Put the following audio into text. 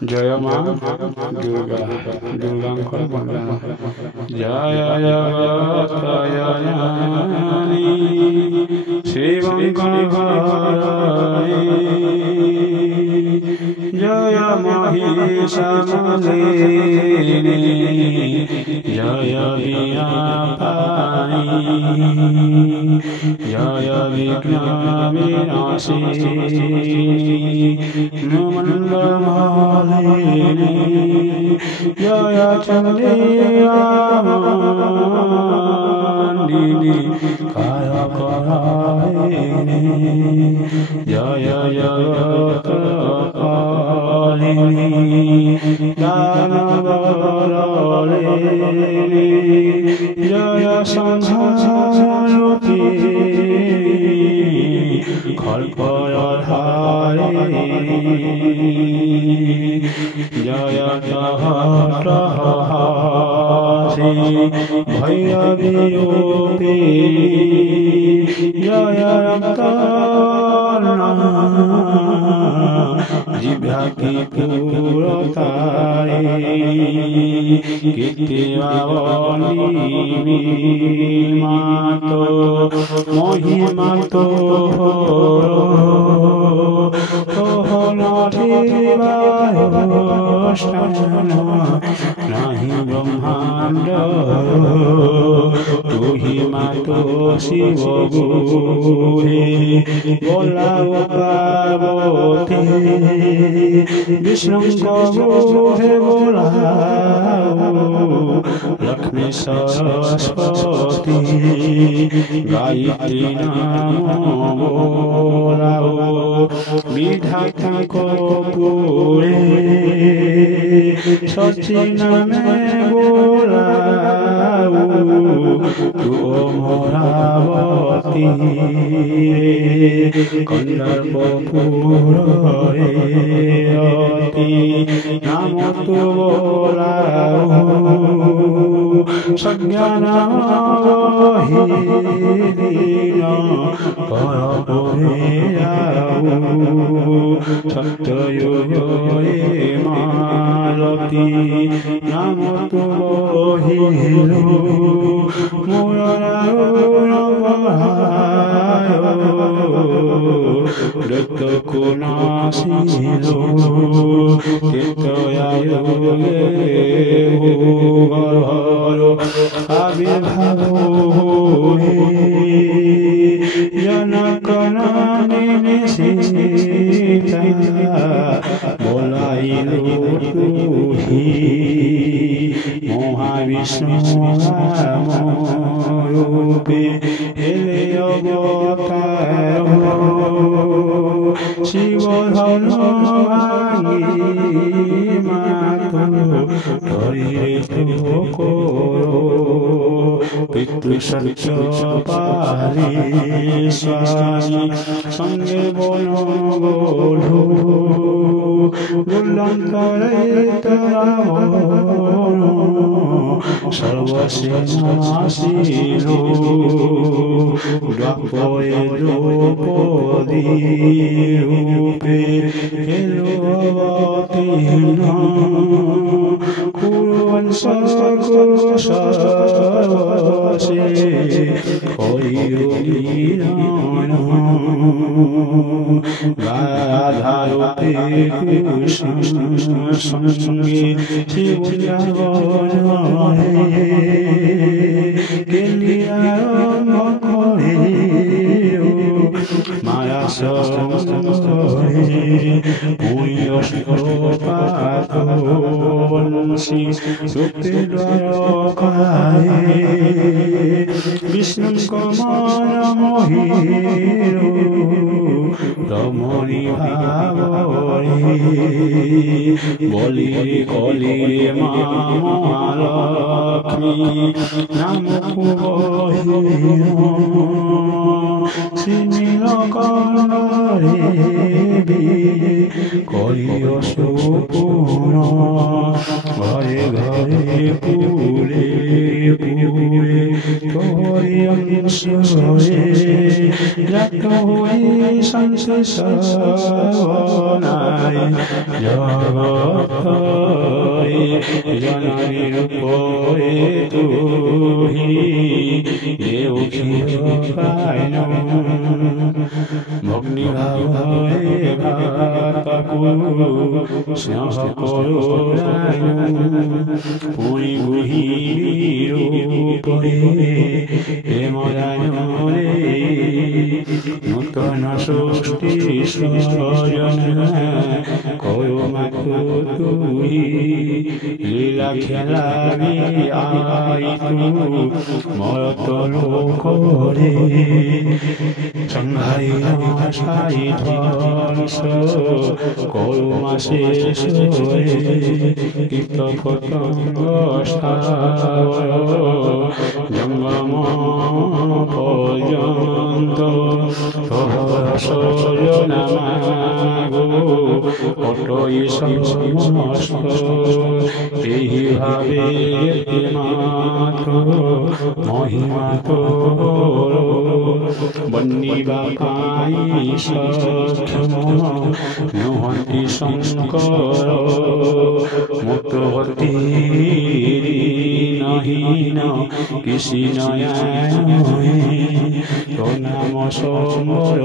जय मां दुर्गा दुर्गांकर बंदा जय जगतजननी शिवंकरहारिणी जय महिषमर्दिनी जय विनापानि जय विघ्नविनाशिनी मंगलमालिनी जय चंद्रमालिनी कायकरायिनी जय जगत्पालिनी दानवरालिनी जय संहाररूपी खल्पयधारिणी जय सहस्रहासी भैरवीरूपी जय रक्तवर्णा जिह्वा की पुरतारिणी कीर्तिमावली मातो महिमा तो नहीं ब्रह्मांड तू ही मातो शिव गुहे बोलाओ पार्वती विष्णु को गुहे बोलाओ लक्ष्मी सरस्वती गायत्री नाम बोलाओ विधाता को पूरे सचिन में बोलाओ तू अमरावती कंदर्पपुरे नाम तू बोलाओ सज्ञानहीन परपुरे आओ सत्ययुगे मालती नाम तू बोहिलो दत्त को नासिलो चित्तयायुगे हरो आविर्भाव जनकनंदिनी सीता बोलाइलो तुही महाविष्णु रूपे हेले अवतार शिव धन भांगी मातो धरिरे तो करो पितृ सत्य पारी स्वामी संगे बोलो बोलो दुर्लंकरे तरावनो सर्वसेनाशीलो द्वापरे द्रौपदी रूपे हेलो अवतीर्ण कुरुवंश कुशसे हरियोगिरान राधारूपे कृष्ण संगे शिवजावन माया संगे पुण्यश्लोपातोंसि सुप्ते द्वारकाये विष्णु कमान मोहिरो रमणी भावरे बलिरे कलिरे महालक्ष्मी नाम कुबहिरो नीलकण्ठरे करियो सुपूर्ण घरे घरे पूरे पूरे तोरि अंशरे রাত হয়ে সংসারনায় জগৎ জননীর উপরে তুহি দেউখির পায়ন ভগ্নি ভাবে ভাতাকু স্নেহ করো পুরী গুহির উপরে হেমরায়ণে নূতন সৃষ্টি সজন করো মাতু তুই লীলা খেলাবি আই তু মরতল করে সংহারি আশাই ধ্বংস করো মাসে কীট পতঙ্গ জঙ্গম পর্যন্ত নামাগো অটই সমস্ত এইভাবে মাত্র মহিমা তো বন্নিবা পাই সক্ষম নহন্তি শঙ্কর মুক্তবতী নহীন কৃষি নয় তো নাম সমর